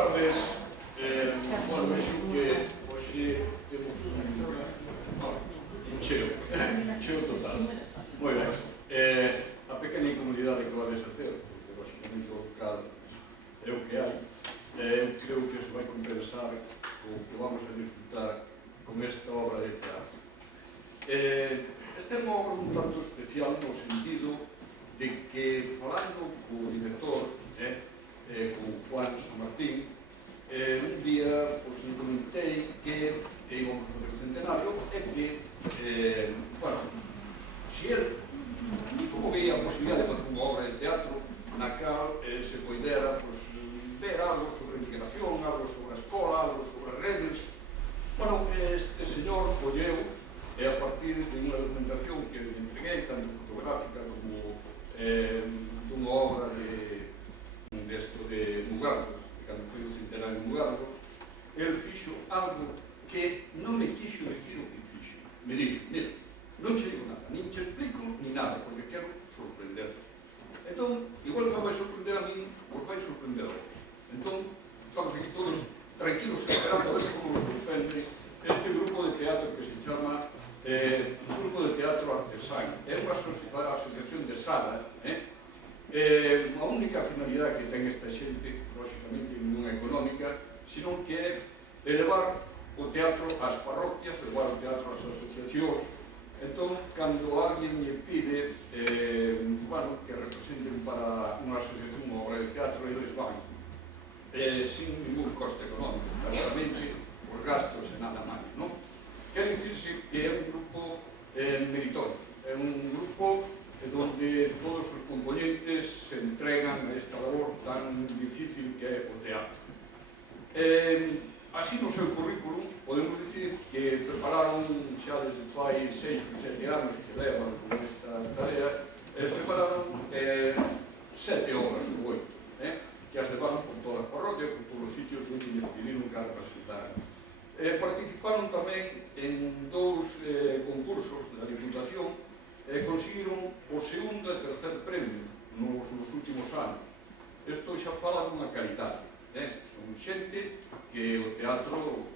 tardes. Bueno, vexo que hoxe temos un cheo total. Moi ben. A pequena comunidade que vades a ter, porque basicamente o local é o que hai, eu creo que se vai compensar o que vamos a disfrutar con esta obra de teatro. Esta é unha obra un tanto especial no sentido de que, falando co director, con Juan San Martín, un día me comentei que íbamos a fazer o centenario e que, bueno, se ele, como veía a posibilidade de fazer unha obra de teatro na cal se poidera ver algo sobre a integración, algo sobre a escola, algo sobre as redes. Bueno, este señor colleu e a partir de unha documentación que le entreguei, tanto fotográfica como dunha obra de Mugardos, cando foi o centenario de Mugardos, ele fixo algo que non me quixo dicir o que fixo. Me dixo, mira, non che digo nada, nin che explico, ni nada, porque quero sorprender. Entón, igual que me vai sorprender a mí, vos vai sorprender a vos. Entón, estamos aquí todos tranquilos esperando a ver como nos sorprende este grupo de teatro que se chama Grupo de Teatro Artesán. É unha asociación de salas, a única finalidade que ten esta xente, lógicamente non é económica, sino que é elevar o teatro ás parroquias, elevar o teatro ás asociacións. Entón, cando alguén me pide que representen para unha asociación unha obra de teatro, eles van sin ningún coste económico, claramente os gastos e nada máis, non? Quer dicirse que é un grupo meritorio, é un grupo donde todos os componentes se entregan a esta labor tan difícil que é o teatro. Así no seu currículum podemos dicir que prepararon xa desde fai 6 ou 7 anos que levan con esta tarea, prepararon 7 obras ou 8, que as levaron por todas as parroquias, por todos os sitios onde lles pediron que as representaran. Participaron tamén en 2 concursos da Diputación e conseguiron o segundo e tercer premio nos últimos anos. Isto xa fala dunha calidade. Son xente que o teatro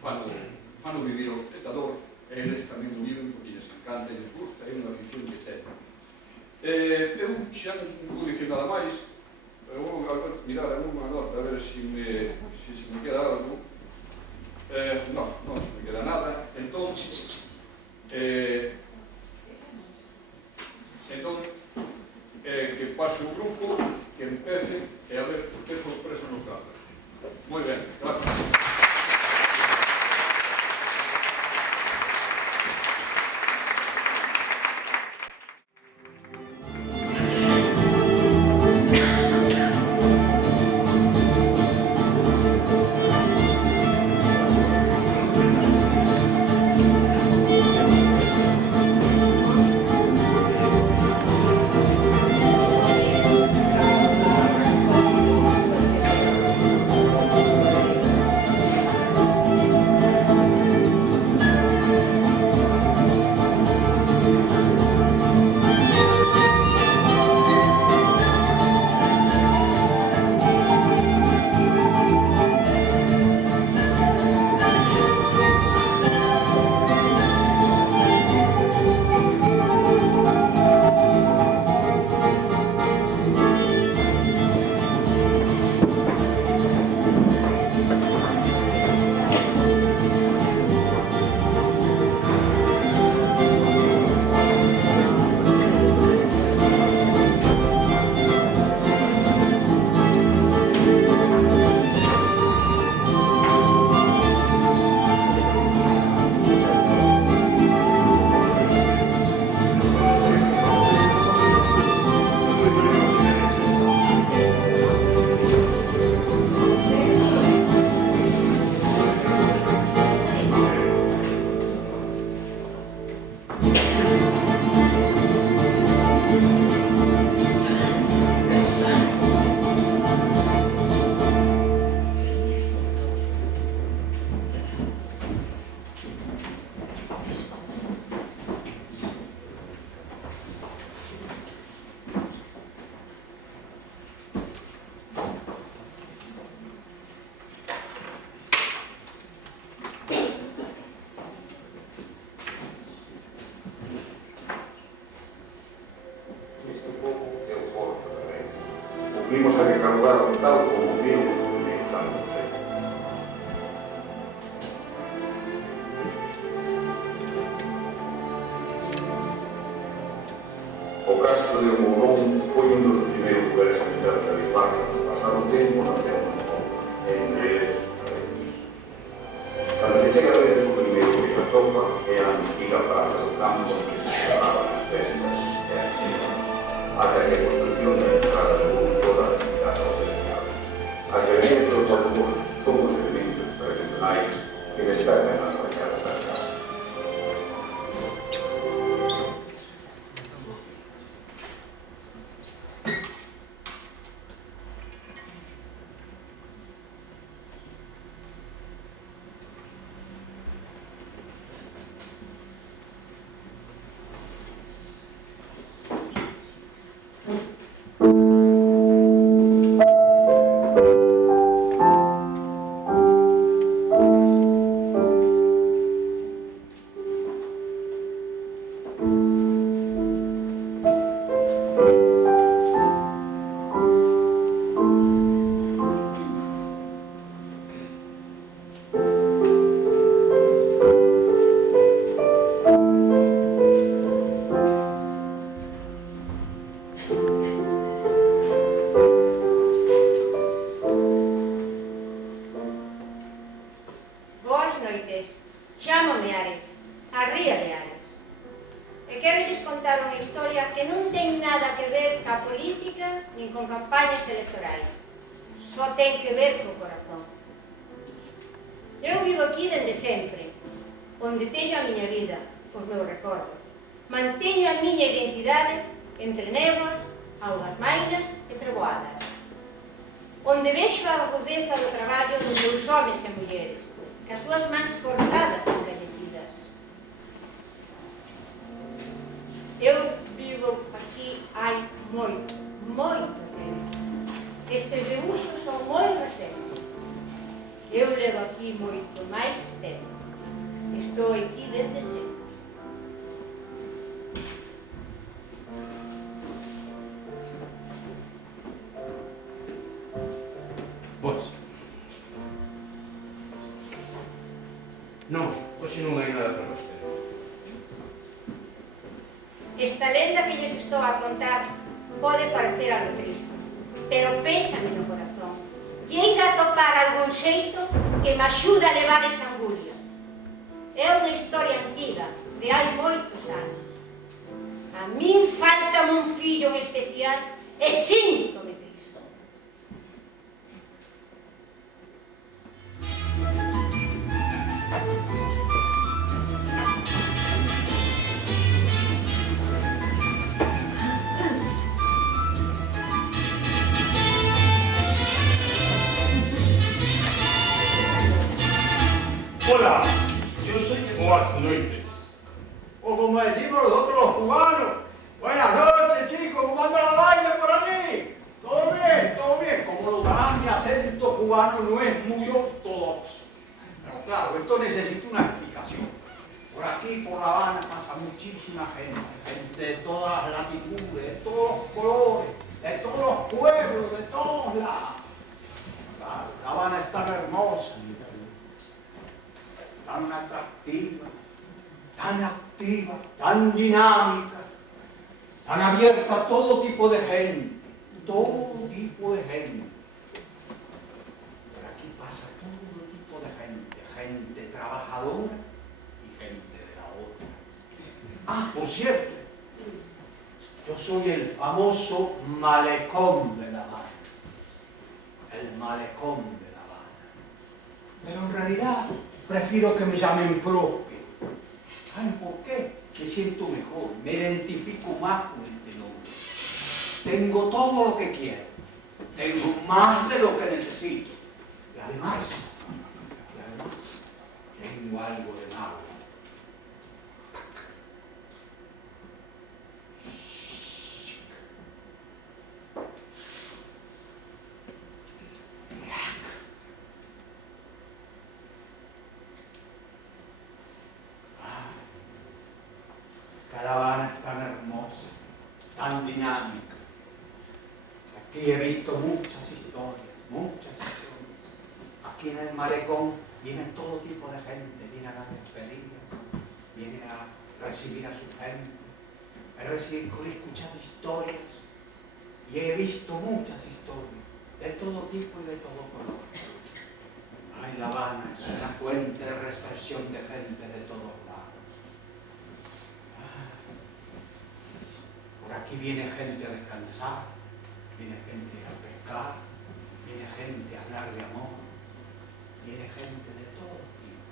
fano vivir ao espectador e eles tamén o viven porque lles encanta e lles gusta, é unha afición que ten. Eu xa non vou dicir nada máis, pero vou mirar unha nota a ver se me queda algo. Non se me queda nada. Entón, que pase o grupo, que empece e a ver que sorpresa nos dá. Moi ben, gracias. guardo tal como viu os primeiros anos do século. O castro de Mourón foi un dos primeiros lugares habitados da Bismarck. Pasado o tempo naceu un monte, entre eles paredes. Cando se chega a ver o primeiro que se atopa é a antiga praza do campo en que se celebraban as festas e as cenas, ata que a construcción da entrada levou toda a actividade ao celestial. As galerías dos balcóns son os elementos tradicionais que destacan as fachadas das casas. Non, hoxe non hai nada para vostede. Esta lenda que lles estou a contar pode parecer algo triste, pero pésame no corazón. E hei de atopar algún xeito que me axude a levar esta anguria. É unha historia antiga, de hai moitos anos. A min faltame un fillo en especial e síntome triste. Hola, yo soy Boas Noites. O como decimos nosotros los cubanos, buenas noches chicos, ¿cómo anda la vaina por aquí? ¿Todo bien? ¿Todo bien? Como lo darán, mi acento cubano no es muy ortodoxo. Pero claro, esto necesita una explicación. Por aquí, por La Habana, pasa muchísima gente de todas las latitudes, de todos los colores, de todos los pueblos, de todos lados. Claro, La Habana es tan hermosa, tan atractiva, tan activa, tan dinámica, tan abierta a todo tipo de gente, todo tipo de gente. Por aquí pasa todo tipo de gente, gente trabajadora y gente de la otra. Ah, por cierto, yo soy el famoso malecón de La Habana, el malecón de La Habana. Pero en realidad prefiero que me llamen propio. ¿Saben por qué? Me siento mejor, me identifico más con este nombre. Tengo todo lo que quiero, tengo más de lo que necesito. Y además, tengo algo de malo. La Habana es tan hermosa, tan dinámica. Aquí he visto muchas historias. malecón viene todo tipo de gente, viene a las despedidas, viene a recibir a su gente, he escuchado historias y he visto muchas historias de todo tipo y de todo color. Ay, La Habana es una fuente de recepción de gente de todos lados. Por aquí viene gente a descansar, viene gente a pescar, viene gente a hablar de amor, viene gente de todo tipo.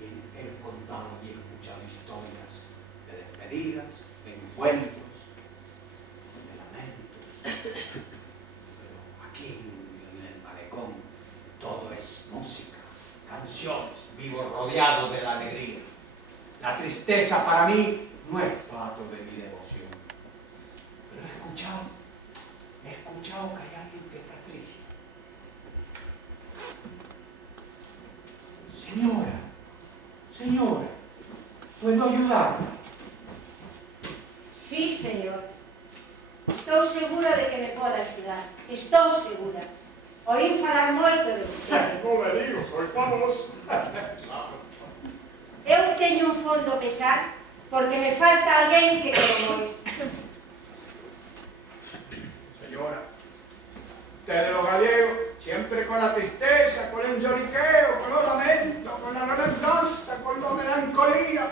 He contado y he escuchado historias de despedidas, de encuentros, de lamentos. Pero aquí en el malecón todo es música, canciones, vivo rodeado de la alegría. La tristeza para mí no es plato de mi devoción. Pero he escuchado que hay alguien que está triste. Señora, ¿puedo ayudarla? Sí, señor. Estou segura de que me pode axudar. Estou segura. Oín falar moito de vostede. No me digo, soy famoso. Eu teño un fondo pesar porque me falta alguén que como isto. Señora, ustedes los gallegos, siempre con la tristeza, con el lloriqueo, con los lamentos, con la remembranza, con la melancolía.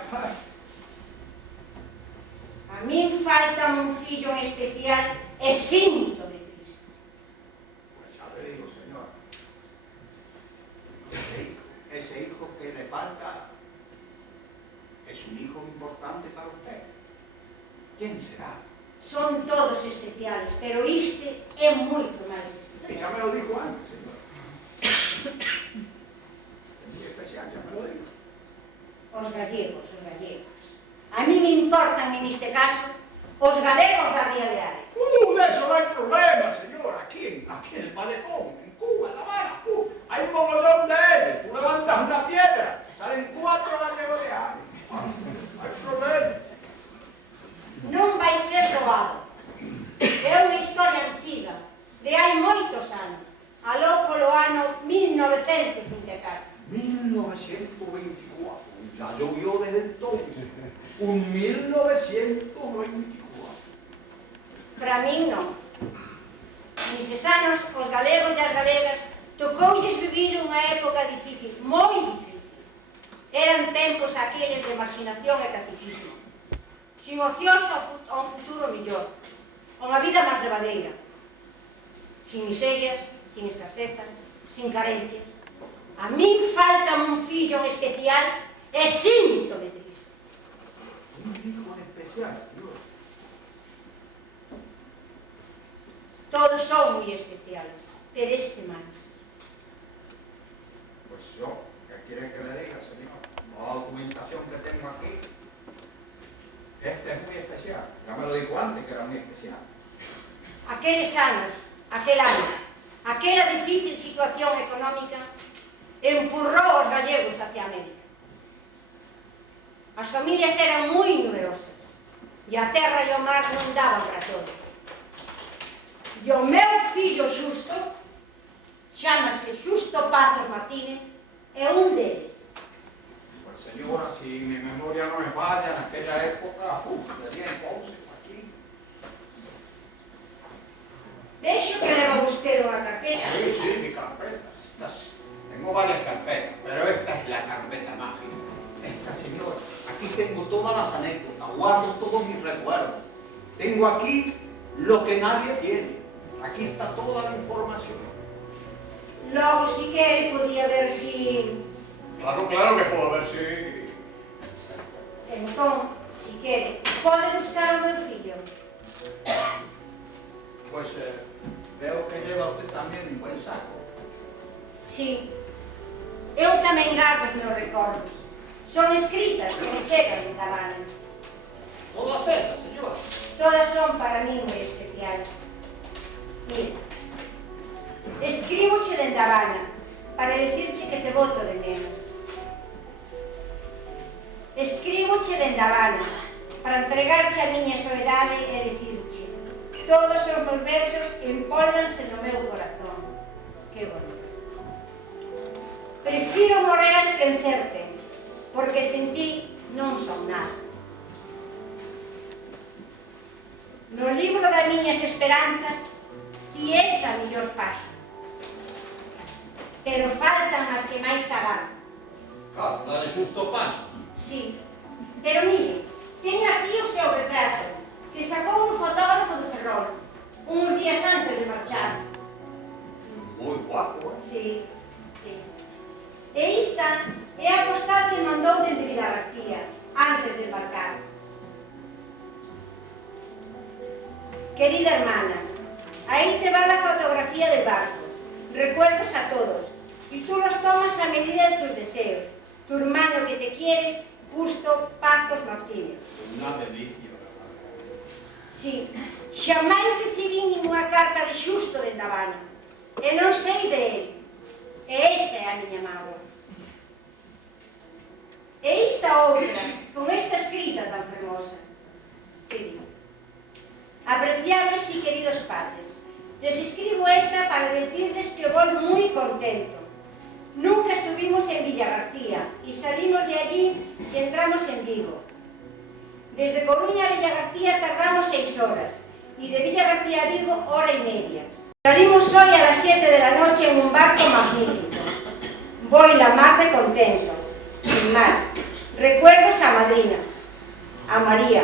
A min falta un fillo en especial e síntome triste. Pues ya le digo, señora, ese hijo que le falta es un hijo importante para usted. ¿Quién será? Son todos especiales, pero este é moito máis especial. Sí, ya me lo dijo antes, señora. Es muy especial, ya me lo dijo. Os gallegos. A mí me importan, en este caso, os galegos da Ría de Ares. De eso no hay problema, señora. Aquí en el malecón, en Cuba, en La Habana, hay un mogollón de ellos. Tú levantas una piedra, salen 4 gallegos de Ares. No hay problema. Non vai ser doado. É unha historia antiga, de hai moitos anos, aló polo ano 1924. 1924, ya llovió desde entonces. Un 1924. Para min non. Nises anos, os galegos e as galegas tocoulles vivir unha época difícil, moi difícil. Eran tempos aqueles de marxinación e caciquismo, sin ocioso a un futuro millor, unha vida máis levadeira, sin miserias, sin escasezas, sin carencias. A min falta un fillo en especial e síntome triste. Un hijo en especial, señor. Todos son moi especiales, pero este máis. Pues yo, ¿qué quiere que le diga, señor? La documentación que tengo aquí, este es muy especial. Ya me lo dijo antes que era muy especial. Aqueles anos, aquel ano, aquela difícil situación económica empurrou os gallegos hacia América. As familias eran moi numerosas e a terra e o mar non daban para todos. E o meu fillo Xusto, chámase Xusto Pazos Martínez, é un deles. Pues señora, si mi memoria no me falla, en aquella época, tenía entonces aquí. Vexo que leva vostede unha carpeta. Sí, mi carpeta. Tengo varias carpetas, pero esta es la carpeta mágica. Esta, señora, aquí tengo todas las anécdotas, guardo todos mis recuerdos. Tengo aquí lo que nadie tiene. Aquí está toda la información. Logo, si quere, podía ver si... Claro que puedo ver si... Entón, si quere, pode buscar o meu fillo. Pues veo que lleva usted también un buen saco. Sí. Eu tamén gardo os meus recordos. Son escritas que me chegan de La Habana. Todas esas, señora. Todas son para mí moi especiales. Mira, escríboche dende A Habana para decirche que te boto de menos. Escríboche dende A Habana para entregarche a miña soedade e dicirche todos os meus versos empólvanse no meu corazón. Que bonito. vencerte, porque sen ti non son nada. No libro das miñas esperanzas ti és a millor paso, pero faltan as que máis agardan. Claro, dale xusto paso. Sí, pero mire, teño aquí o seu retrato, que sacou un fotógrafo do Ferrol, uns días antes de marchar. Moi guapo, Sí, sí. E esta é a postal que mandou dende Vilagarcía, antes de embarcar. Querida hermana, ahí te va la fotografía del barco, recuerdos a todos, y tú los tomas a medida de tus deseos. Tu hermano que te quiere, Justo Pazos Martínez. Una delicia. Sí, xamais recibín ninguna carta de Xusto de Habana, e non sei de él, e esa é a miña mágoa. E esta outra, con esta escrita tan fermosa, que digo: apreciables y queridos padres, les escribo esta para decirles que voy muy contento. Nunca estuvimos en Villagarcía y salimos de allí y entramos en Vigo. Desde Coruña a Villagarcía tardamos 6 horas y de Villagarcía a Vigo 1h30. Salimos hoy a las 7 de la noche en un barco magnífico. Voy la mar de contento, sin más. Recuerdos a Madrina, a María,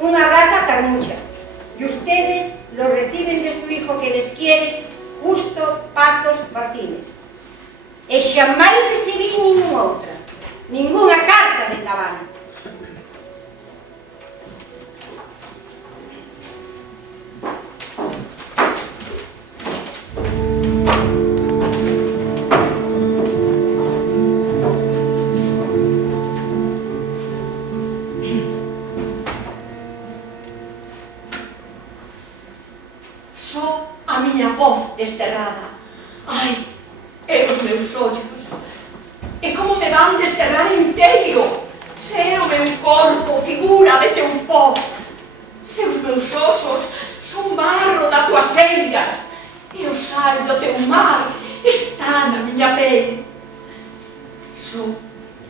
un abrazo a Carmucha, y ustedes lo reciben de su hijo que les quiere, Justo Pazos Martínez. E xamais recibí ninguna carta de Habana. Só a miña voz desterrada. Ai, e os meus ollos, e como me van desterrar inteiro, se é o meu corpo figura de teu pó, se os meus osos son barro das tuas eiras, e o sal do teu mar está na miña pele. Só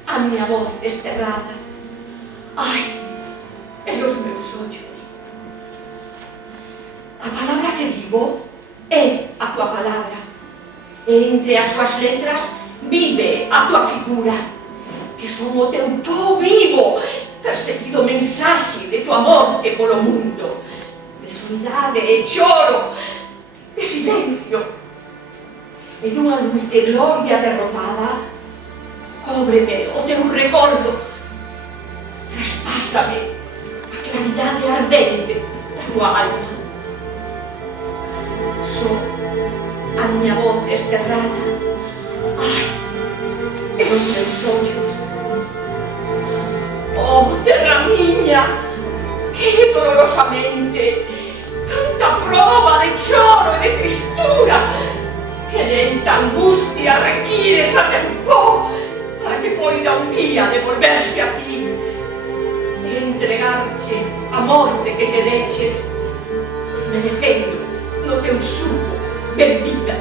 a miña voz desterrada. Ai, e os meus ollos. A palabra que digo é a tua palabra. E entre as súas letras vive a tua figura, que son o teu pó vivo, perseguido mensaxe de tua morte polo mundo, de soidade e choro, de silencio, e dunha luz de gloria derrotada, cóbreme o teu recordo, traspásame a claridade ardente da tua alma. Só a miña voz desterrada. Ai, e os meus ollos. Oh, terra miña, que dolorosamente, tanta prova de choro e de tristura, que lenta angustia requires a teu pó para que poida un día devolverse a ti e entregarche a morte que te deches, merecendo no teu suco benvida.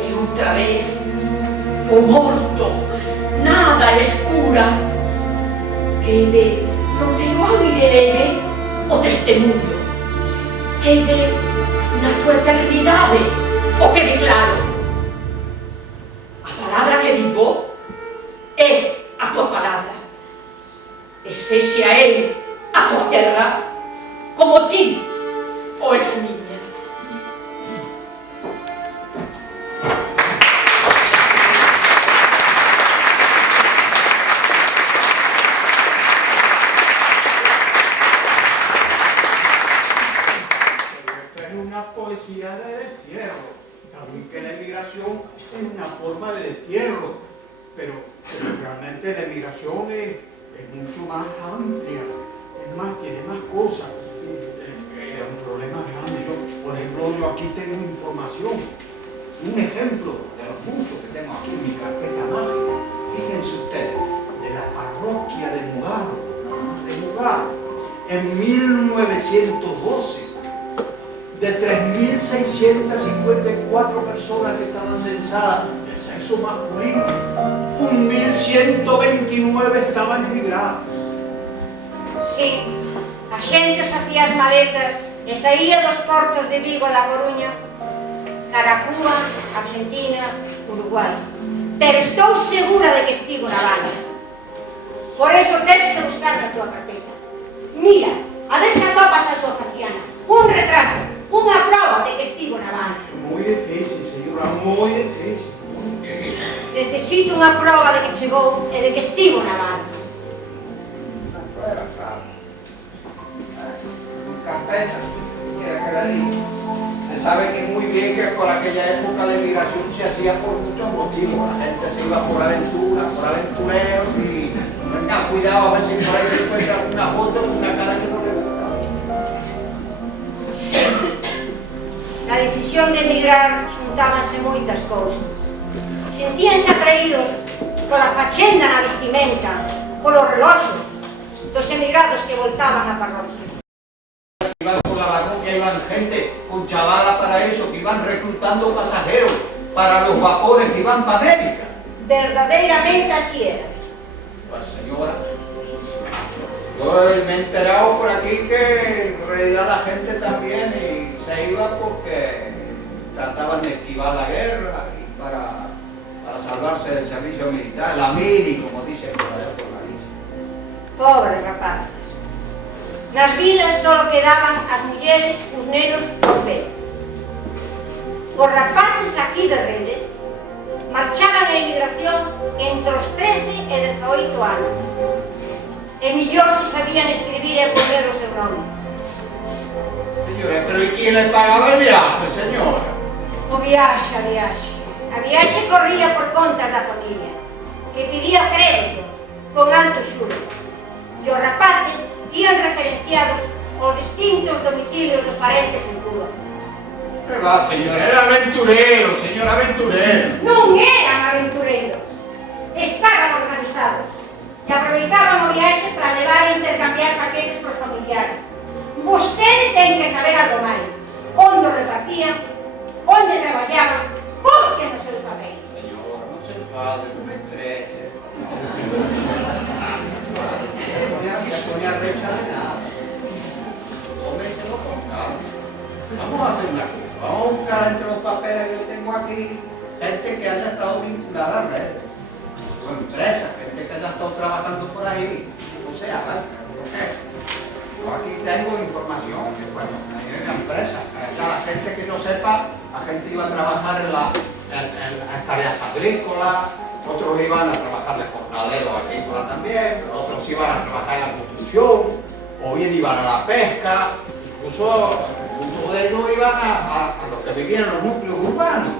E outra vez, o morto, nada escura, quede no teu aire leve o testemunho, quede na tua eternidade o que declaro. A palabra que digo é a tua palabra, e sexa el a tua terra como ti o es miña. Esta es una poesía de destierro. También que la emigración es una forma de destierro, pero realmente la emigración es mucho más amplia, es más, tiene más cosas. Era un problema grande. Por ejemplo, yo aquí tengo información, un ejemplo de los muchos que tengo aquí en mi carpeta mágica. Fíjense ustedes, de la parroquia de Mugaro, en 1912, de 3.000 1.654 personas que estaban censadas del sexo masculino. 1.129 estaban emigradas. Sí, a xente facía as maletas e saía dos portos de Vigo a La Coruña cara a Cuba, Argentina, Uruguai. Pero estou segura de que estivo na banda. Por eso tens que buscar na tua carpeta. Mira, a ver se atopas a súa faciana. Un retrato, unha prova de que estivo na banda. Muy difícil, señora, muy difícil. Necesito unha prova de que chegou e de que estivo na banda. Carpetas, quiera que la diga. Se sabe que muy bien que por aquella época la emigración se hacía por muchos motivos. La gente se iba por aventuras, por aventureros y tengan cuidado a ver si por ahí se encuentra una foto con una cara que no le gusta. Sí. Na decisión de emigrar xuntábanse moitas cousas. Sentíanse atraídos pola fachenda na vestimenta, polos reloxos dos emigrados que voltaban á parroquia. Iban por la parroquia, iban gente con chavala para eso, que iban reclutando pasajeros para los vapores que iban para América. Verdadeiramente así era. Pues señora, yo me he enterado por aquí que en realidad la gente también y se iba porque trataban de esquivar la guerra y para salvarse del servicio militar, la mili, como dicen por allá por la isla. Pobres rapaces. Nas vilas só quedaban as mulleres, os nenos e os vellos. Os rapaces aquí de Redes marchaban a emigración entre os 13 e 18 anos. E millor se sabían escribir e poner o seu nome. Señora, pero ¿y quién le pagaba el viaje, señora? O viaxe, a viaxe. A viaxe corría por contas da familia, que pedía créditos con alto xuro. E os rapaces iban referenciados aos distintos domicilios dos parentes en Cuba. ¿Qué va, señora? Era aventurero, señor aventurero. Non eran aventureiros, estaban organizados e aproveitaban o viaxe para levar e intercambiar paquetes cos familiares. Vostede ten que saber algo máis. Onde o repartían, onde traballaban, busquen os seus papéis. Señora, no se enfade, no me estrese. Se pone arrecha de nada. Tómeselo con calma. Vamos a hacer una cosa. Vamos a buscar entre los papeles que yo tengo aquí gente que haya estado vinculada a redes. O empresas, gente que haya estado trabajando por ahí. O sea, yo aquí tengo información que, bueno, hay una empresa. La gente que no sepa, la gente iba a trabajar en tareas agrícolas, otros iban a trabajar de jornalero agrícola también, otros iban a trabajar en la construcción, o bien iban a la pesca, incluso muchos de ellos iban a los que vivían en los núcleos urbanos.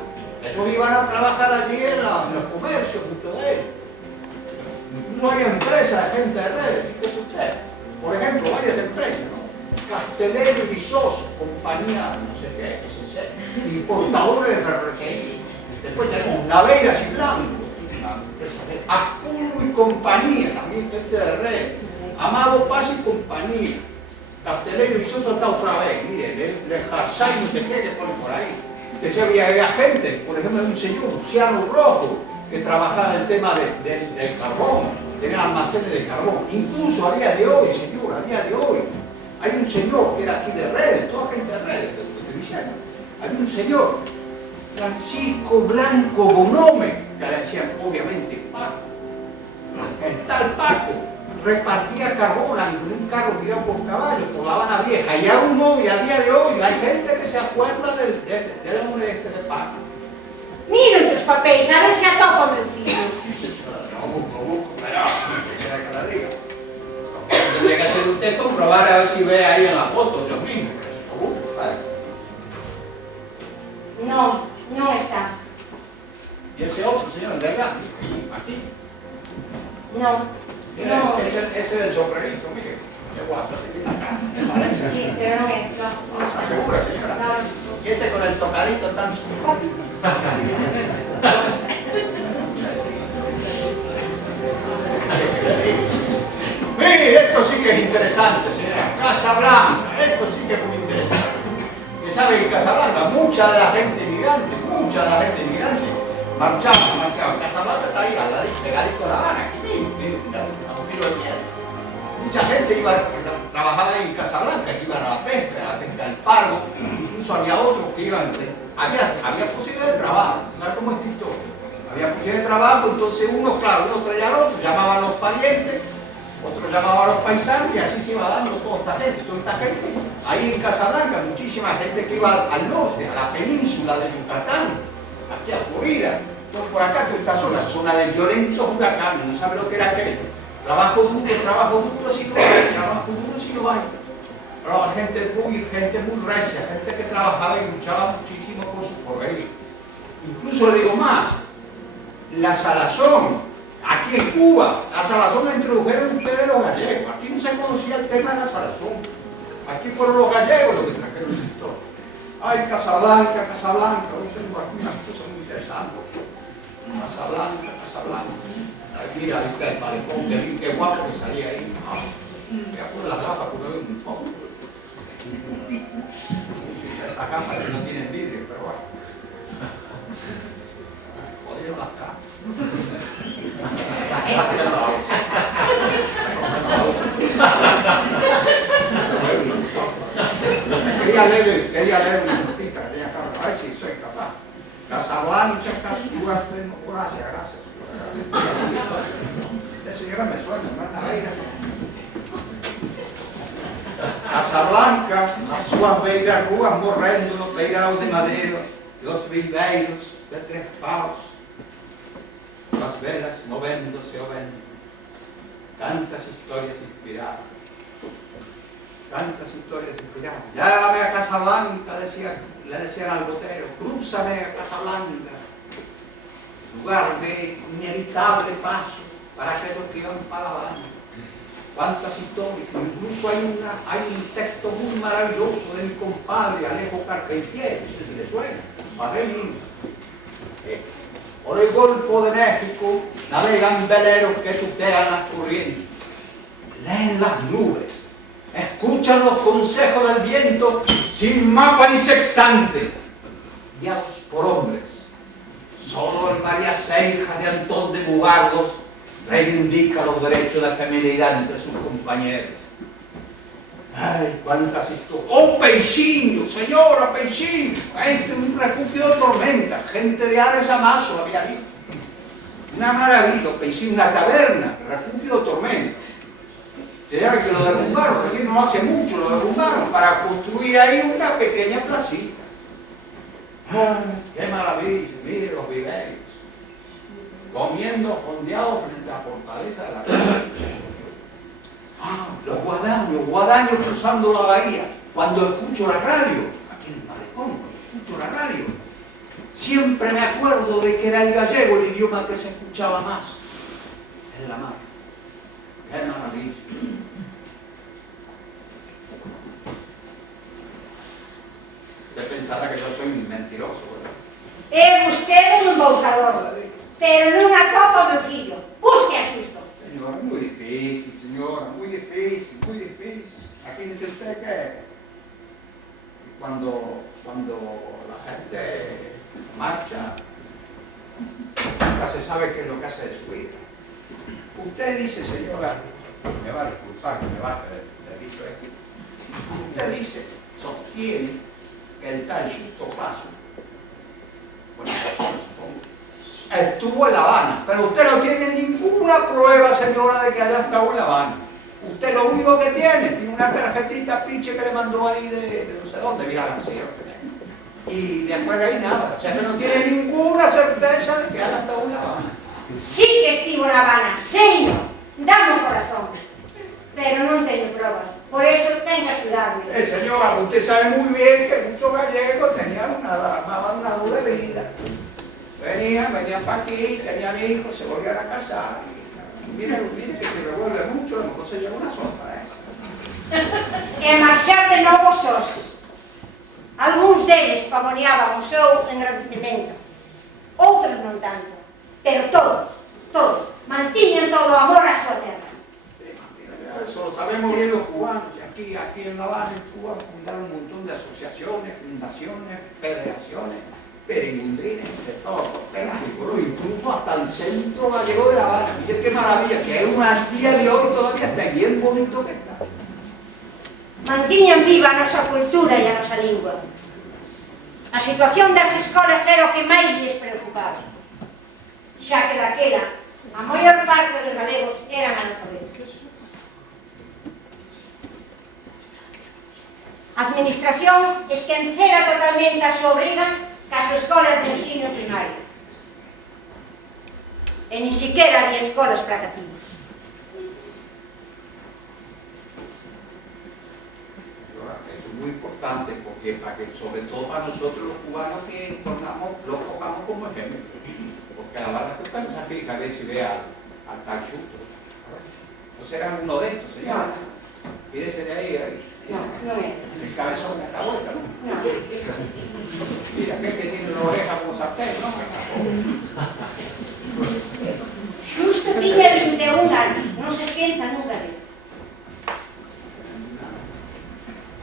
Esos iban a trabajar allí en los comercios, muchos de ellos. Incluso hay empresas de gente de redes, fíjese usted. Por ejemplo, varias empresas, ¿no? Castelero y Visoso, compañía, no sé qué, SC, importadores de RRGI. Después tenemos Naveiras y Blanco, Ascuro y compañía, también gente de red. Amado Paz y compañía. Castelero y Visoso está otra vez, mire, de Jarsay, no sé qué, que pone por ahí. Que había gente, por ejemplo, un señor, Luciano Rojo, que trabajaba en el tema del carbón, tenía almacenes de carbón. Incluso a día de hoy, señor, a día de hoy, hay un señor que era aquí de redes, toda gente de redes, de Vicente. Hay un señor, Francisco Blanco Bonome, que le decían obviamente Paco. El tal Paco repartía carbón en un carro tirado por caballos, por La Habana Vieja. Y aún hoy, a día de hoy, hay gente que se acuerda del hombre este de Paco. Mira os teus papéis, a ver se atopa o meu fillo. No, busco, pero ¿qué quiere que la diga? Tendría que hacer usted comprobar a ver si ve ahí en la foto, yo mismo. Lo busco, ¿vale? No, non está. Y ese otro señor, el de allá, aquí. Non. Mira, No. ese del sombrerito, mire. Qué guapo, tiene la cara, ¿te parece? Sí, pero non é. Non ¿Está está. segura, señora? No. Y este con el tocadito tan Mire, esto sí que es interesante, señora. Casa Blanca, esto sí que es muy interesante. Que sabe en Casablanca, mucha de la gente migrante, marchaba. Casablanca está ahí, al lado, pegadito a La Habana, aquí mismo, a un tiro de piedra. Mucha gente trabajaba en Casablanca, que iban a la pesca al Pargo, incluso había otros que iban, había posibilidad de trabajo, ¿sabes cómo es esto? Había posibilidad de trabajo, entonces uno traía al otro, llamaban a los parientes, otros llamaban a los paisanos y así se iba dando toda esta gente. Ahí en Casablanca, muchísima gente que iba al norte, a la península de Yucatán, aquí a Florida, todo por acá, toda esta zona de violentos huracanes, no sabe lo que era aquello. Trabajo duro si no hay. Pero gente muy recia, gente que trabajaba y luchaba muchísimo por su porvenir. Incluso le digo más, la salazón, aquí en Cuba, la salazón la introdujeron ustedes los gallegos. Aquí no se conocía el tema de la salazón. Aquí fueron los gallegos los que trajeron esa historia. Ay, Casablanca, hoy tengo aquí unas cosas muy interesantes. Casablanca. Mira, viste el malecón, qué guapo que salía ahí. Me acuerdo las gafas que uno ve un poco. Estas gafas que no tienen vidrio, pero bueno. Jodieron las gafas. Quería leer una notita que tenía acá, a ver si soy capaz. Casablanca, gracias. La señora me suena, hermana Beira. Casablanca, as suas beiras ruas morrendo no peirao de madeira, dos ribeiros de 3 paus, las velas movéndose ao vento. Tantas historias inspiradas. Llévame a Casablanca, le decían al botero, crúzame a Casablanca. Lugar de inevitable paso para aquellos que iban para La Habana. Cuántas historias, incluso hay un texto muy maravilloso de mi compadre Alejo Carpentier, no sé si le suena, padre mío. Por el Golfo de México navegan veleros que tutean las corrientes, leen las nubes, escuchan los consejos del viento sin mapa ni sextante, guiados por hombres. Solo el María Seija de Antón de Bugardos reivindica los derechos de feminidad entre sus compañeros. ¡Ay, cuántas historias! ¡Oh, Peixinho, señora, Peixinho! Este es un refugio de tormenta, gente de Ares Amazo había ahí. Una maravilla, Peixinho, una taberna, refugio de tormenta. Se llama que lo derrumbaron, porque no hace mucho lo derrumbaron, para construir ahí una pequeña placita. ¡Ay, qué maravilla! Mire los viveiros, comiendo fondeados frente a la fortaleza de la casa. Los guadaños cruzando la bahía. Cuando escucho la radio, aquí en el malecón, cuando escucho la radio, siempre me acuerdo de que era el gallego el idioma que se escuchaba más en la mar. ¡Qué maravilla! Usted pensará que yo soy un mentiroso, ¿verdad? Usted es un embaucador, pero non atopa o meu fillo. Busque a susto. Señora, muy difícil, señora, muy difícil. Aquí dice usted que cuando la gente marcha, nunca se sabe qué es lo que hace de su vida. Usted dice, señora, me va a disculpar que me baje del visto esto. Usted dice, sostiene que el tal Justo Paso, bueno, estuvo en La Habana, pero usted no tiene ninguna prueba, señora, de que haya estado en La Habana. Usted lo único que tiene una tarjetita pinche que le mandó ahí de no sé dónde, mira García. Y después de ahí nada, o sea que no tiene ninguna certeza de que haya estado en La Habana. Sí que estivo na Habana, señor, dame o corazón, pero non teño probas, por eso ten que axudarme. Señora, usted sabe muy bien que muchos gallegos tenían una doble vida. Venían para aquí, tenían hijos, se volvían a casar. Y mire que se revuelve mucho, a lo mejor se lleva una sopa, E marchar de novo sós. Algúns deles pavoneaban o seu engrandecemento, outros non tanto, pero todos, mantiñan todo o amor á súa terra. Eso lo sabemos bien los cubanos ya. aquí en La Habana, en Cuba, fundaron un montón de asociaciones, fundaciones, federaciones, perigundines, de todo, por temas y color, incluso hasta el centro gallego de La Habana. Miren qué maravilla, que es una día de hoy todavía está bien bonito que está. Mantiñan viva a nosa cultura e a nosa lingua. A situación das escolas era o que máis lles preocupaba, xa que daquela a maior parte dos galegos eran analfabetos. A administración esquencera totalmente a súa obriga cas escolas de ensino primario. E nin siquiera había escolas para cativos. Eso es muy importante porque sobre todo para nosotros los cubanos que los tocamos como ejemplo. Porque a la bala que usted se fija, que si ve al Tachuto. ¿No será uno de estos, señor? Pídese de ahí. No, non é. El cabezón de la vuelta, ¿no? Non. Mira, aquel que tiene una oreja como sartén, ¿no? Xusto tiña 21 anos, non se esquenta nunca disso.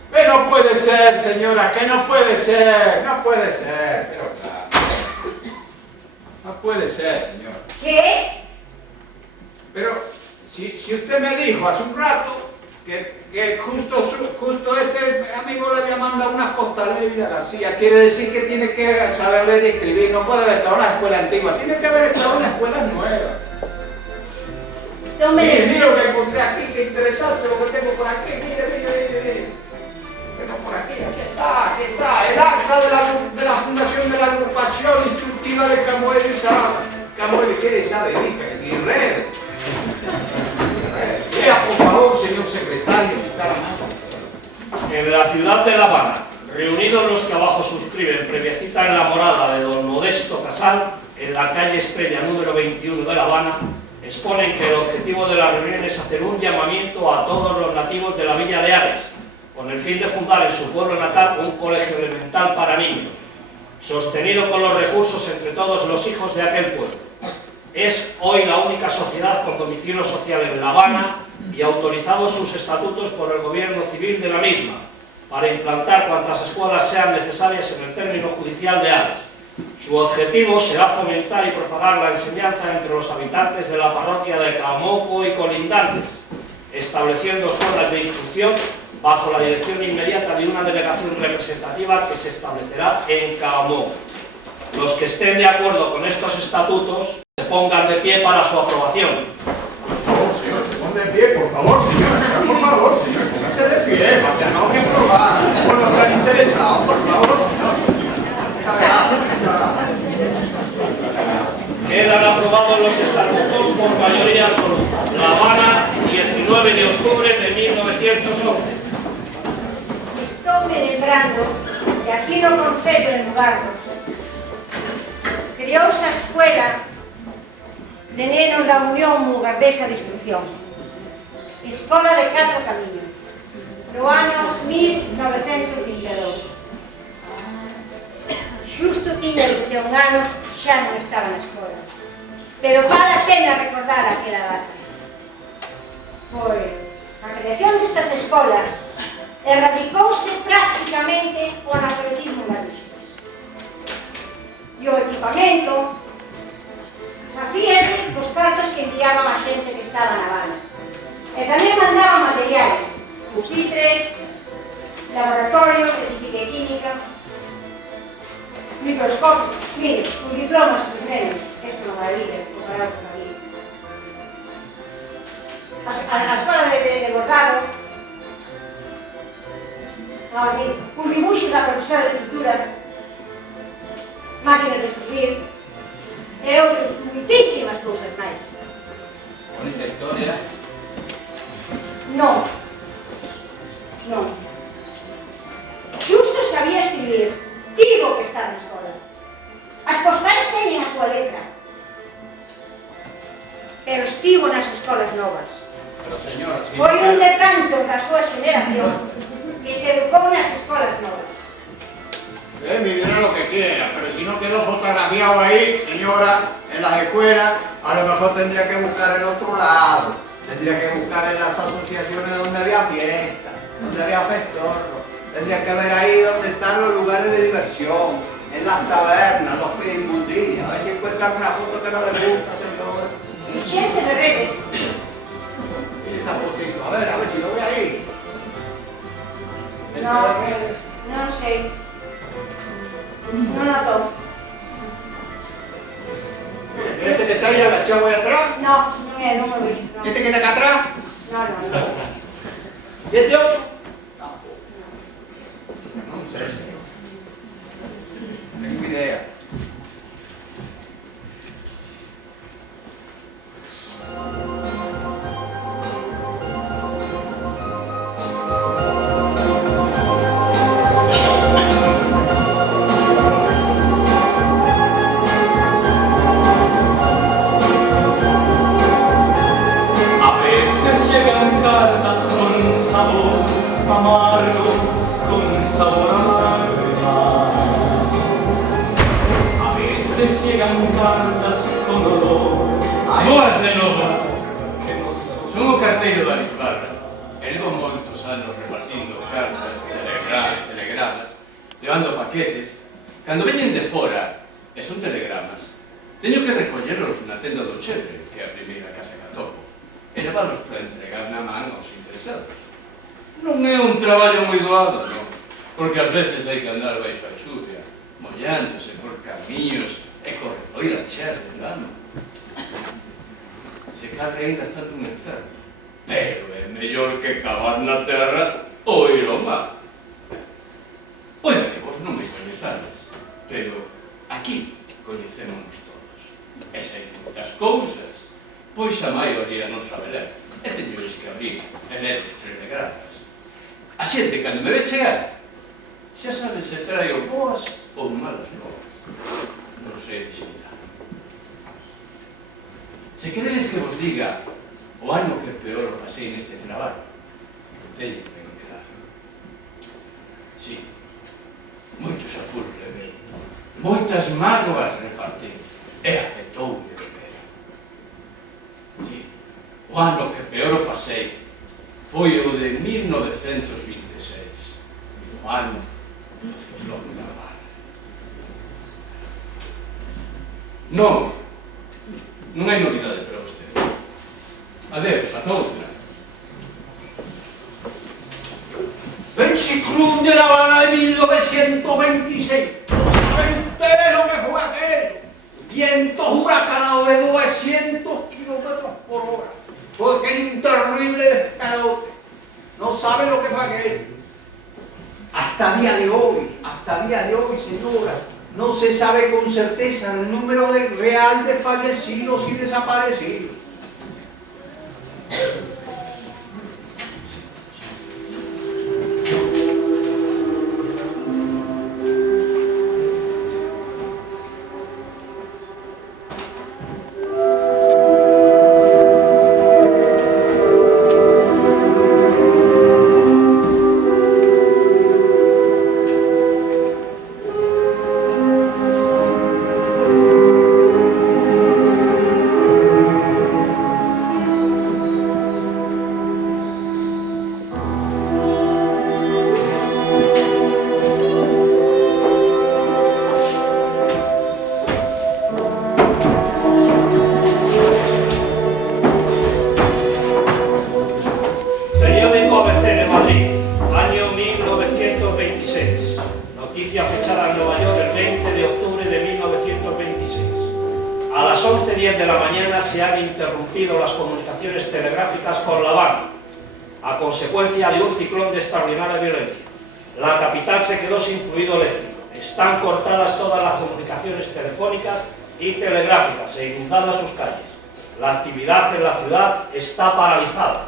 Pero no puede ser, señora, que no puede ser, no puede ser, pero claro. No puede ser, señora. Que? Pero si usted me dijo hace un rato que justo este amigo le había mandado unas postales de Villagarcía, quiere decir que tiene que saber leer y escribir, no puede haber estado en una escuela antigua, tiene que haber estado en una escuela nueva. Mire lo que encontré aquí, qué interesante lo que tengo por aquí, mire. Pero por aquí está, el acta de la Fundación de la Agrupación Instructiva de Camoedo y Camoedo, ¿qué es esa de Ica? Y red. Lea, por favor, señor secretario, en la ciudad de La Habana, reunidos los que abajo suscriben previa cita en la morada de don Modesto Casal, en la calle Estrella número 21 de La Habana, exponen que el objetivo de la reunión es hacer un llamamiento a todos los nativos de la villa de Ares, con el fin de fundar en su pueblo natal un colegio elemental para niños, sostenido con los recursos entre todos los hijos de aquel pueblo. Es hoy la única sociedad con domicilio social en La Habana y autorizados sus estatutos por el gobierno civil de la misma, para implantar cuantas escuelas sean necesarias en el término judicial de Ares. Su objetivo será fomentar y propagar la enseñanza entre los habitantes de la parroquia de Camoco y colindantes, estableciendo escuelas de instrucción bajo la dirección inmediata de una delegación representativa que se establecerá en Camoco. Los que estén de acuerdo con estos estatutos se pongan de pie para su aprobación. por favor, señor, se ponga de pie, por favor, señor, póngase de pie, para que no que probar, por los que han interesado, por favor, señor. Quedan aprobados los estatutos por mayoría absoluta. La Habana, 19 de octubre de 1911. Estou me lembrando que aquí no Concello de Mugardos creouse a escuela de nenos da Unión Mugardesa de Instrucción, Escola de 4 Camiños, no ano 1922. Xusto tiña 21 anos, xa non estaba na escola, pero vale a pena recordar aquela data, pois a creación destas escolas erradicouse prácticamente o analfabetismo gaúcho. E o equipamento facíase cos cartos que enviaban a xente que estaba na Habana. E tamén mandaban materiales, pupitres, laboratorios de física e química, microscopios, mire, os diplomas dos nenos, isto non vai vir, comparado con a vida. A escola de bordado, os dibuixos da profesora de pintura, máquinas de escribir, e outras muitísimas cousas máis. Bonita historia. Non. Non. Xusto sabía escribir. Tivo que estar na escola. As postais teñen a súa letra. Pero estivo nas escolas novas. Pero señora, si Foi un de tantos da súa xeración que se educou nas escolas novas. Me dirá lo que quiera, pero si no quedó fotografiado ahí, señora, en las escuelas, a lo mejor tendría que buscar en otro lado. Tendría que buscar en las asociaciones donde había fiestas, No sería festorro. Tendría que ver ahí donde están los lugares de diversión, en las tabernas, los pirimbundillas, a ver si encuentran una foto que no les gusta, señor. Vicente de Redes. Y esta fotito, a ver si lo ve ahí. No, no sé. No noto. ¿Ese que está ahí agachado ahí atrás? No me veo. No. ¿Este que está acá atrás? No. ¿Y este otro? Tampoco. No sé, señor. No tengo idea. A veces llegan cartas con sabor amargo, con sabor amargo más. A veces llegan cartas con olor a Boas de novo. que no son. Son o carteiro da Lisbarra. E levo moitos anos repartindo cartas, telegramas, levando paquetes. Cando veñen de fora, e son telegramas, teño que recollelos na tenda do chefe, que é a primeira casa que atopo, e levalos para entregar na man aos interesados. Non é un traballo moi doado, non? Porque ás veces hai que andar baixo a chuvia, mollándose por camiños e corredoiras cheas de engano. Se cadre ainda estando un enfermo. Pero é mellor que cavar na terra ou ir ao mar. Pois que vos non me coñezades, pero aquí coñecémonos todos. E se hai moitas cousas, pois a maioría non sabe ler. E teñois que abrir e ler os telegramas. A xente, cando me ve chegar, xa sabe se traio boas ou malas novas. Non sei dixentar. Se queredes que vos diga o ano que peor o pasei neste traballo, teño que quedar. Sí, moitos apuros levei, moitas mágoas repartí, e afectoume de vez. Sí, o ano que peor o pasei foi o de 1926, o ano do ciclón da Habana. Non hai novidade para vostede. Adeus, ata outra. El ciclón de La Habana de 1926. ¿No saben ustedes lo que fue aquello? Vientos huracanados de 200 kilómetros por hora. Fue aquel terrible descalote. No saben lo que fue aquello. Hasta día de hoy, señora, no se sabe con certeza el número real de fallecidos y desaparecidos. noticia fechada en Nueva York el 20 de octubre de 1926. A las 11:10 de la mañana se han interrumpido las comunicaciones telegráficas con La Habana, a consecuencia de un ciclón de extraordinaria violencia. La capital se quedó sin fluido eléctrico. Están cortadas todas las comunicaciones telefónicas y telegráficas e inundadas sus calles. La actividad en la ciudad está paralizada.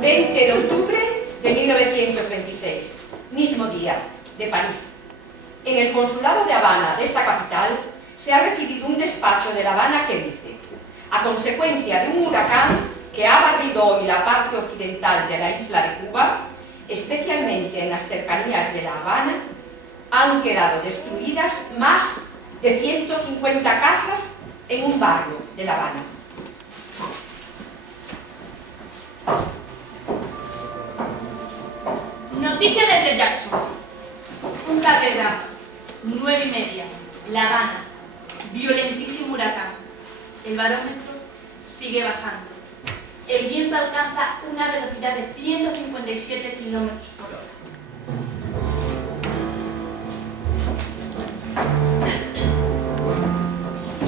...20 de octubre de 1926, mismo día, de París. En el consulado de Habana, de esta capital, se ha recibido un despacho de La Habana que dice: a consecuencia de un huracán que ha barrido hoy la parte occidental de la isla de Cuba, especialmente en las cercanías de La Habana, han quedado destruidas más de 150 casas en un barrio de La Habana. Noticia desde Jackson. Punta Herrera, 9:30. La Habana. Violentísimo huracán. El barómetro sigue bajando. El viento alcanza una velocidad de 157 kilómetros por hora.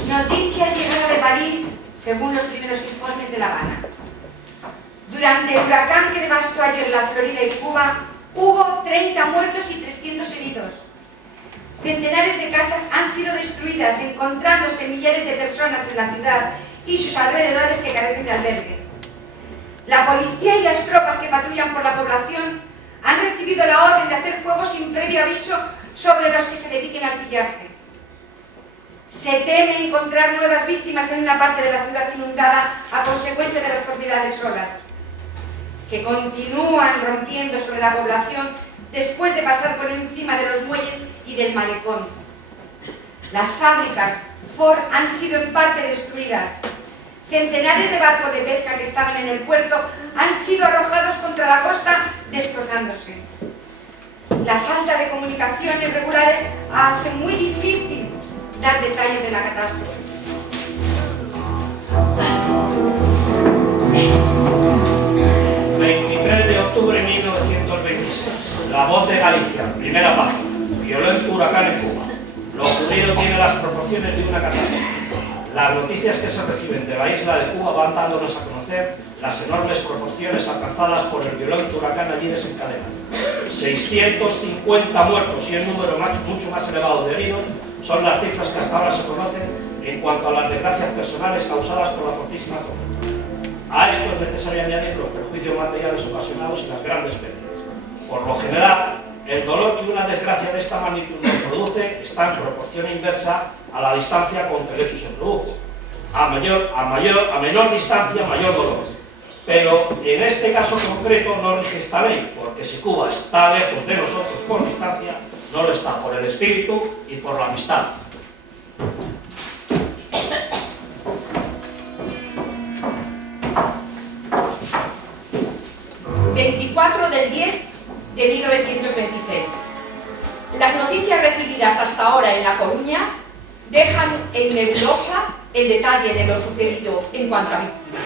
Noticia llegada de París, según los primeros informes de La Habana. Durante el huracán que devastó ayer la Florida y Cuba, hubo 30 muertos y 300 heridos. Centenares de casas han sido destruidas, encontrándose millares de personas en la ciudad y sus alrededores que carecen de albergue. La policía y las tropas que patrullan por la población han recibido la orden de hacer fuego sin previo aviso sobre los que se dediquen al pillaje. Se teme encontrar nuevas víctimas en una parte de la ciudad inundada a consecuencia de las propiedades solas, que continúan rompiendo sobre la población después de pasar por encima de los muelles y del malecón. Las fábricas Ford han sido en parte destruidas. Centenares de barcos de pesca que estaban en el puerto han sido arrojados contra la costa, destrozándose. La falta de comunicaciones regulares hace muy difícil dar detalles de la catástrofe. El 23 de octubre de 1926, La Voz de Galicia, primera página. Violento huracán en Cuba. Lo ocurrido tiene las proporciones de una catástrofe. Las noticias que se reciben de la isla de Cuba van dándonos a conocer las enormes proporciones alcanzadas por el violento huracán allí desencadenado. 650 muertos y el número mucho más elevado de heridos son las cifras que hasta ahora se conocen en cuanto a las desgracias personales causadas por la fortísima tormenta. A esto es necesario añadir los perjuicios materiales ocasionados y las grandes pérdidas. Por lo general, el dolor que una desgracia de esta magnitud nos produce está en proporción inversa a la distancia con que el hecho se produce. A menor distancia, mayor dolor. Pero en este caso concreto no rige esta ley, porque si Cuba está lejos de nosotros por distancia, no lo está por el espíritu y por la amistad. De 1926. Las noticias recibidas hasta ahora en La Coruña dejan en nebulosa el detalle de lo sucedido en cuanto a víctimas.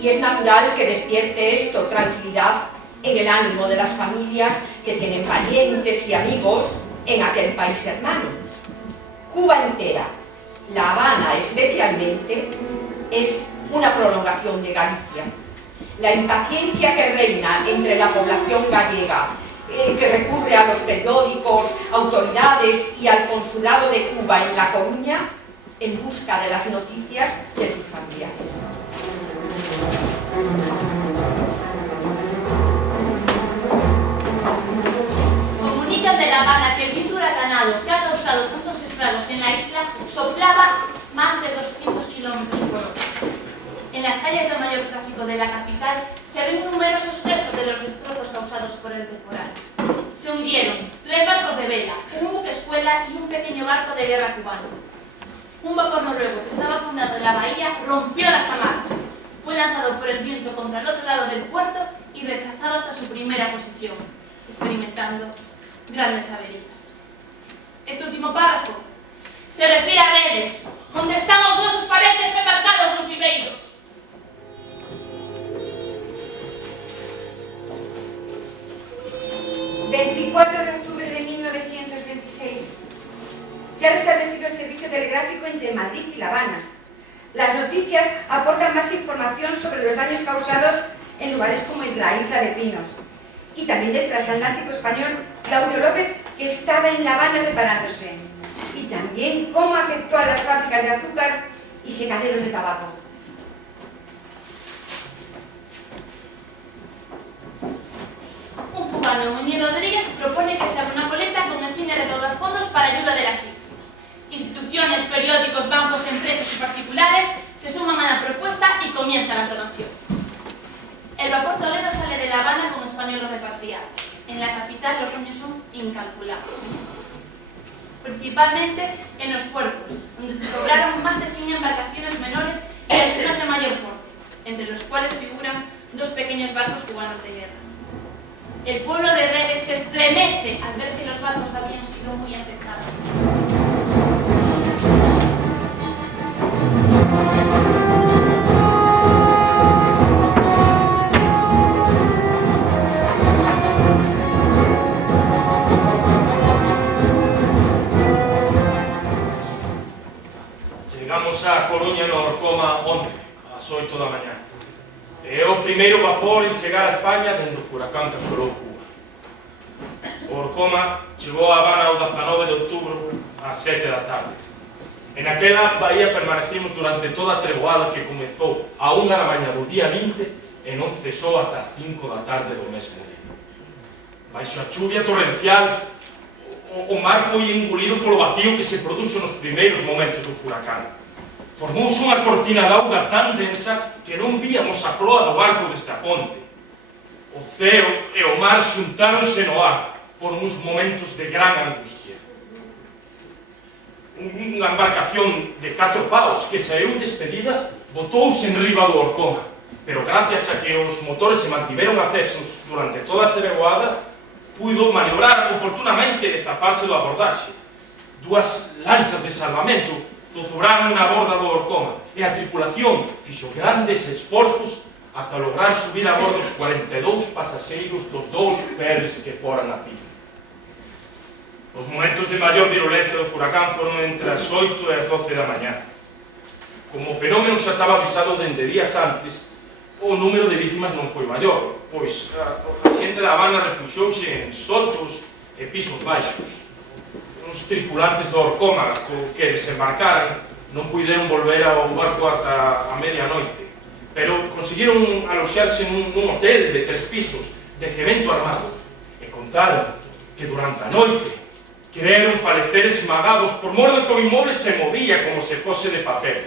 Y es natural que despierte esto tranquilidad en el ánimo de las familias que tienen parientes y amigos en aquel país hermano. Cuba entera, La Habana especialmente, es una prolongación de Galicia. La impaciencia que reina entre la población gallega, que recurre a los periódicos, autoridades y al consulado de Cuba en La Coruña en busca de las noticias de sus familiares. Comunican de La Habana que el viento huracanado que ha causado tantos estragos en la isla soplaba más de 200 kilómetros por hora. En las calles de mayor tráfico de la capital se ven numerosos restos de los destrozos causados por el temporal. Se hundieron 3 barcos de vela, un buque escuela y un pequeño barco de guerra cubano. Un vapor noruego que estaba fundado en la bahía rompió las amarras. Fue lanzado por el viento contra el otro lado del puerto y rechazado hasta su primera posición, experimentando grandes averías. Este último párrafo se refiere a Redes, donde están os nosos parentes embarcados nos viveiros. El 24 de octubre de 1926 se ha restablecido el servicio telegráfico entre Madrid y La Habana. Las noticias aportan más información sobre los daños causados en lugares como es la isla de Pinos y también del transatlántico español Claudio López, que estaba en La Habana reparándose, y también cómo afectó a las fábricas de azúcar y secaderos de tabaco. Un cubano, Muñiz Rodríguez, propone que se haga una colecta con el fin de recaudar fondos para ayuda de las víctimas. Instituciones, periódicos, bancos, empresas y particulares se suman a la propuesta y comienzan las donaciones. El vapor Toledo sale de La Habana con españoles repatriados. En la capital los daños son incalculables. principalmente en los puertos, donde se cobraron más de 100 embarcaciones menores y algunas de mayor porte, entre los cuales figuran 2 pequeños barcos cubanos de guerra. El pueblo de Redes se estremece al ver que los barcos habían sido muy afectados. Chegamos a Coruña no Orcoma onte, ás 8 da mañá. É o primeiro vapor en chegar a España dende o furacán que asolou Cuba. O Orcoma chegou a Habana o 19 de outubro ás 7 da tarde. En aquela bahía permanecimos durante toda a treboada que comezou a 1 da mañá do día 20 e non cesou ata as 5 da tarde do mesmo día. Baixo a chuvia torrencial, o mar foi engolido polo vacío que se produxo nos primeiros momentos do furacán. Formouse unha cortina de auga tan densa que non víamos a proa do barco desde a ponte. O ceo e o mar xuntáronse no ar. Foron uns momentos de gran angustia. Unha embarcación de 4 paus que saíu despedida botouse en riba do Orcoma, pero gracias a que os motores se mantiveron acesos durante toda a treboada, puido maniobrar oportunamente e zafarse do abordaxe. 2 lanchas de salvamento zozuraron na borda do Orcoma e a tripulación fixo grandes esforzos ata lograr subir a bordo os 42 pasaxeiros dos 2 ferres que foran a pique. Os momentos de maior virulencia do furacán foron entre as 8 e as 12 da mañá. Como o fenómeno xa estaba avisado dende días antes, o número de vítimas non foi maior, pois a xente da Habana refuxiouse en soltos e pisos baixos. Os tripulantes do Orcoma que desembarcaran non puideron volver ao barco ata a medianoite, pero conseguiron aloxarse nun hotel de 3 pisos de cemento armado e contaron que durante a noite creeron falecer esmagados por mor de que o inmoble se movía como se fose de papel.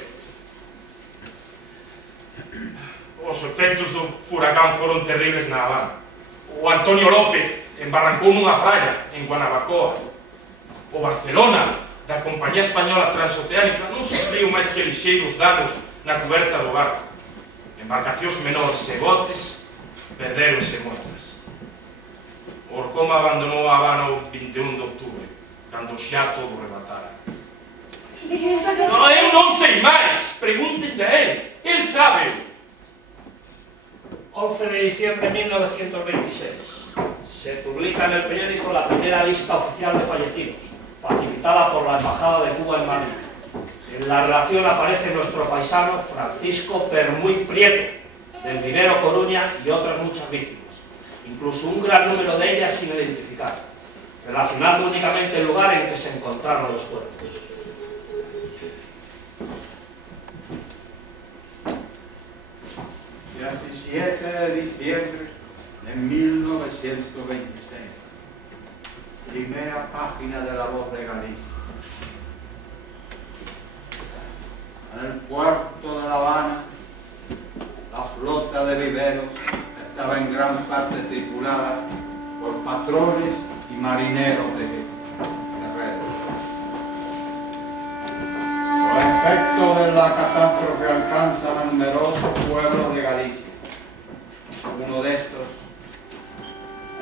Os efectos do furacán foron terribles na Habana. O Antonio López embarrancou nunha praia en Guanabacoa. O Barcelona, da Compañía Española Transoceánica, non sufriu máis que lixeiros danos na coberta do barco. Embarcacións menores e botes perderonse moitas. O Orcoma abandonou a Habana o 21 de outubro, cando xa todo rematara. Eu non sei máis, pregúntenlle a él sabe. 11 de diciembre de 1926. Se publica en el periódico la primera lista oficial de fallecidos, facilitada por la Embajada de Cuba en Madrid. En la relación aparece nuestro paisano Francisco Permuy Prieto, del Vivero Coruña, y otras muchas víctimas, incluso un gran número de ellas sin identificar, relacionando únicamente el lugar en que se encontraron los cuerpos. El 17 de diciembre de 1926, primera página de La Voz de Galicia. En el puerto de La Habana, la flota de viveros estaba en gran parte tripulada por patrones y marineros de Redes. Los efectos de la catástrofe alcanzan a numerosos pueblos de Galicia. Uno de estos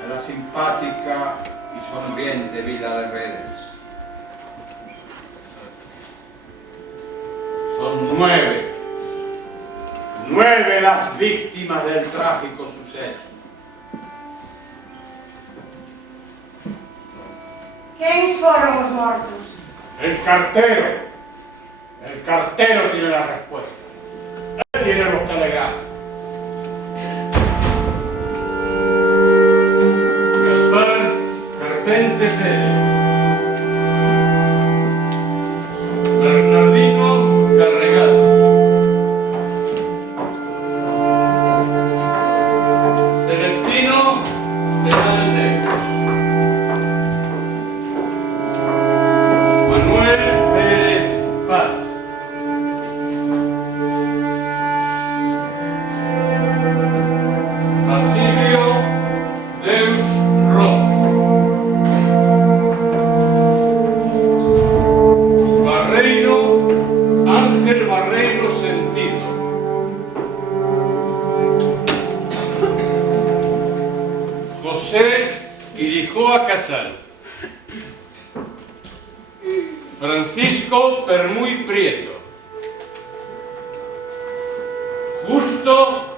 es la simpática y sonriente vila de Redes. Son 9 las víctimas del trágico suceso. ¿Quiénes fueron los muertos? El cartero tiene la respuesta. Él tiene los telegrafos. Gaspar Carpente Pérez, Bernardino Carregal, Celestino Fernández, Manuel Pérez Paz, Basilio Deus Ross, José Irijoa Casal. Francisco Permuy Prieto. Justo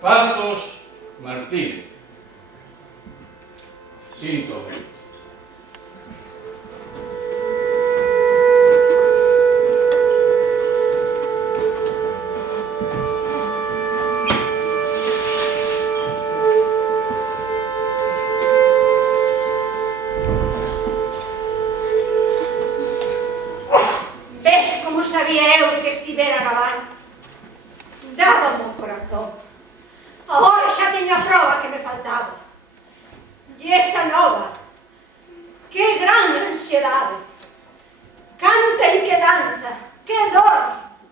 Pazos Martínez. Síntome. Ves como sabía eu que estivera na van? Dábame o corazón. Agora xa teño a prova que me faltaba. E esa nova, que gran ansiedade, canta inquedanza, que dor,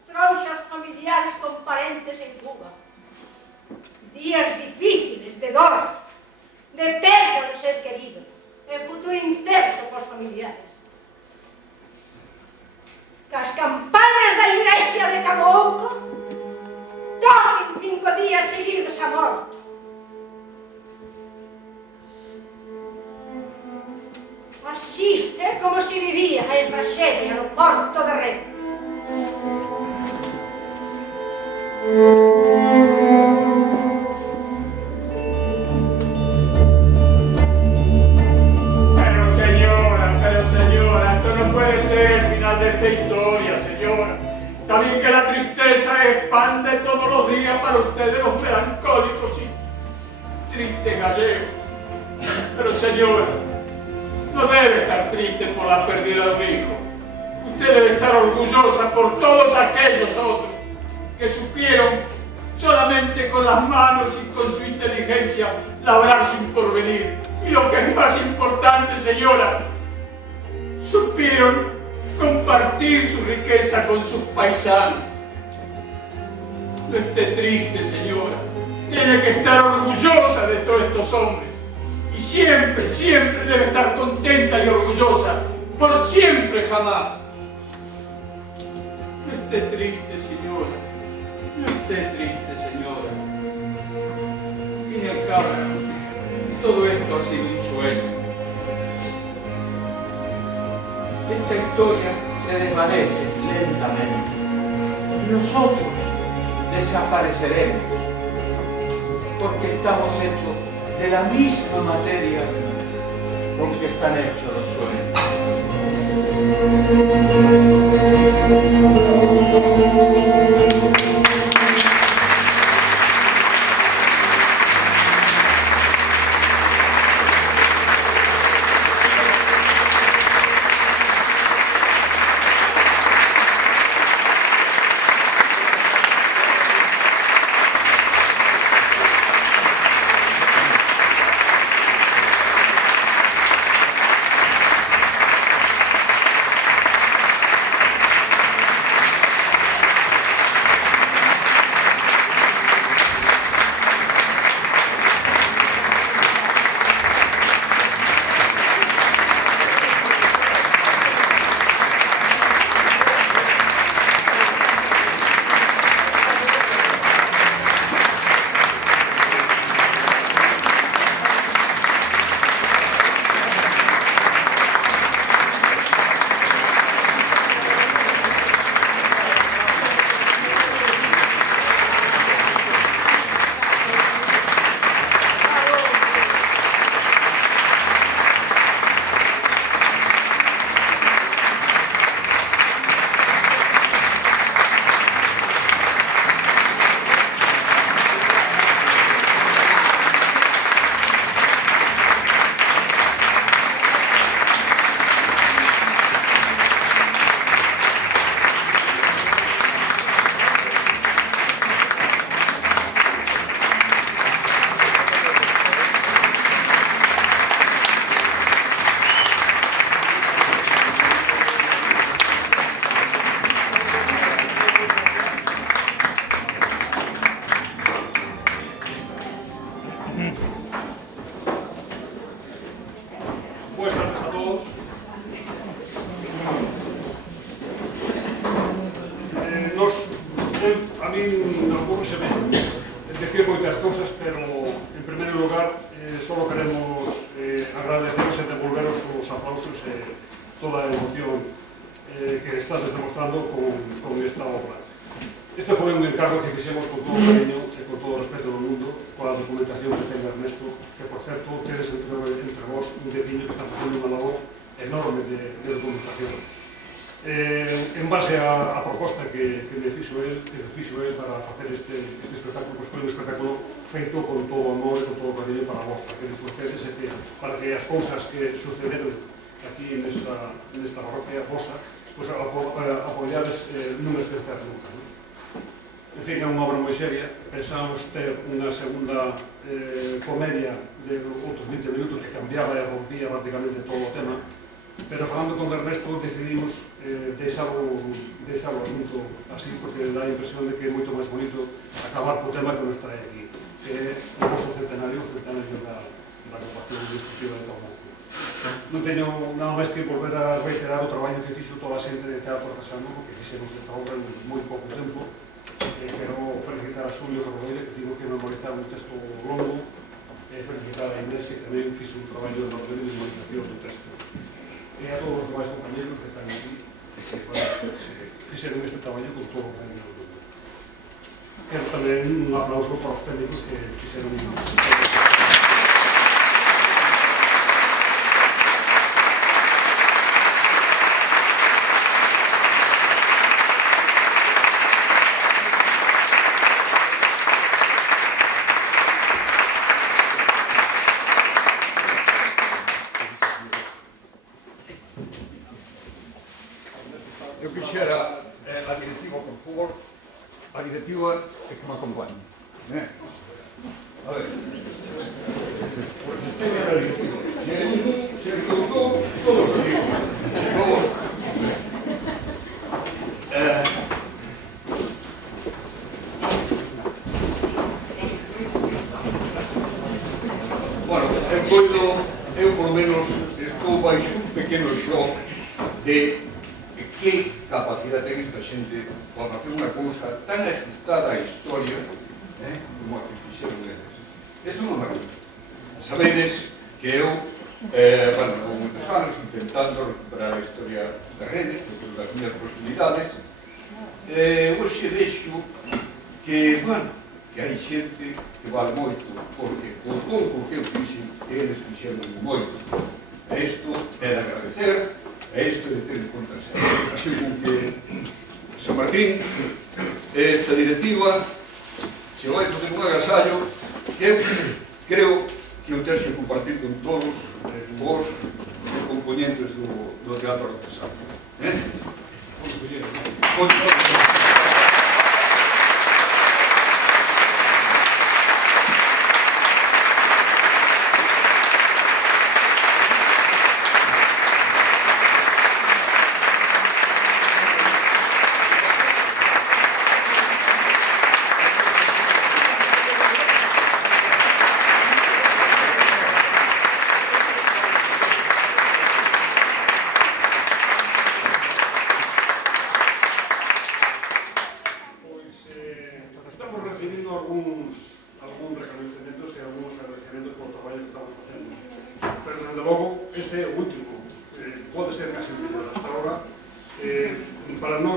trouxas familiares con parentes en Cuba. Días difíciles de dor, de perda do ser querido, e futuro incerto pos familiares. As campanas da igrexa de Camouco toquen 5 días seguidos a morto. Así é como se vivía a traxedia no Porto de Rede. Pero señora, esto no puede ser el final de esta historia, señora. Está bien que la tristeza es pan de todos los días para ustedes los melancólicos y tristes gallegos. Pero señora, no debe estar triste por la pérdida de un hijo. Usted debe estar orgullosa por todos aquellos otros que supieron solamente con las manos y con su inteligencia labrar su porvenir. Y lo que es más importante, señora, supieron compartir su riqueza con sus paisanos. No esté triste, señora. Tiene que estar orgullosa de todos estos hombres. Y siempre, siempre debe estar contenta y orgullosa. Por siempre, jamás. No esté triste, señora. No esté triste, señora. Al fin y al cabo, todo esto ha sido un sueño. Esta historia se desvanece lentamente y nosotros desapareceremos porque estamos hechos de la misma materia con que están hechos los sueños. A mí me ocurre decir moitas cousas, pero en primeiro lugar solo queremos agradeceros e devolveros os aplausos e toda a emoción que estades demostrando con esta obra. Este foi un encargo que fixemos con todo o cariño e con todo o respeto do mundo coa documentación que ten Ernesto, que por certo tedes entre vos un veciño que está facendo unha labor enorme de documentación. En base á proposta que me fixo el para facer este espectáculo, pues foi un espectáculo feito con todo o amor e con todo o cariño para vos, para que disfrutedes e para que as cousas que sucederon aquí nesta parroquia vosa, pues apoiades non esquecer nunca. En fin, é unha obra moi seria. Pensamos ter unha segunda comedia de outros 20 minutos que cambiaba e rompía prácticamente todo o tema, pero falando con Ernesto decidimos deixalo o asunto así, porque dá a impresión de que é moito máis bonito acabar co tema que nos trae aquí, que é o noso centenario da ocupación destructiva de Tormón. Non teño nada máis que volver a reiterar o traballo que fixo toda a xente de Teatro Artesano, que fixemos esta obra en moi pouco tempo. Quero felicitar a Xulio Rodoire, que tivo que memorizar un texto longo, e felicitar a Inés, que tamén fixo un traballo de orden de memorización do texto. E a todos os demais compañeros que están aquí, que fixeron este traballo con todo o cariño do mundo. Quero tamén un aplauso para os técnicos que fixeron isto. Eu quixera a directiva, por favor, a directiva que me acompañe. A ver. Pues este é a directiva. Se equivocou, todos os digo. Por favor. Bueno, eu por lo menos estou baixo un pequeno shock de que capacidade ten esta xente para facer unha cousa tan ajustada á historia como a que fixeron eles. Isto non é verdade. Sabedes que eu, con moitos anos, intentando recuperar a historia de Rennes, dentro das minhas posibilidades, hoxe vexo que, que hai xente que vale moito, porque o pouco que eu fixen, eles fixeron moito. E isto é de agradecer, e isto de ter en conta sempre. Así como que San Martín, esta directiva, se vai fazer un agasallo que creo que o tens que compartir con todos vos componentes do Teatro Artesano. Con todos.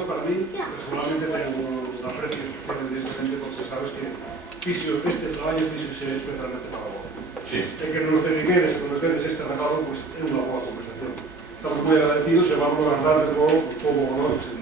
Para mí, personalmente tengo un aprecio especial, evidentemente, porque sabes que este traballo fíxose especialmente para vos. Sí. E que nos dediquedes, que nos dedes este regalo, pues é unha boa conversación. Estamos moi agradecidos e vamos a guardar de vos todo o honor que se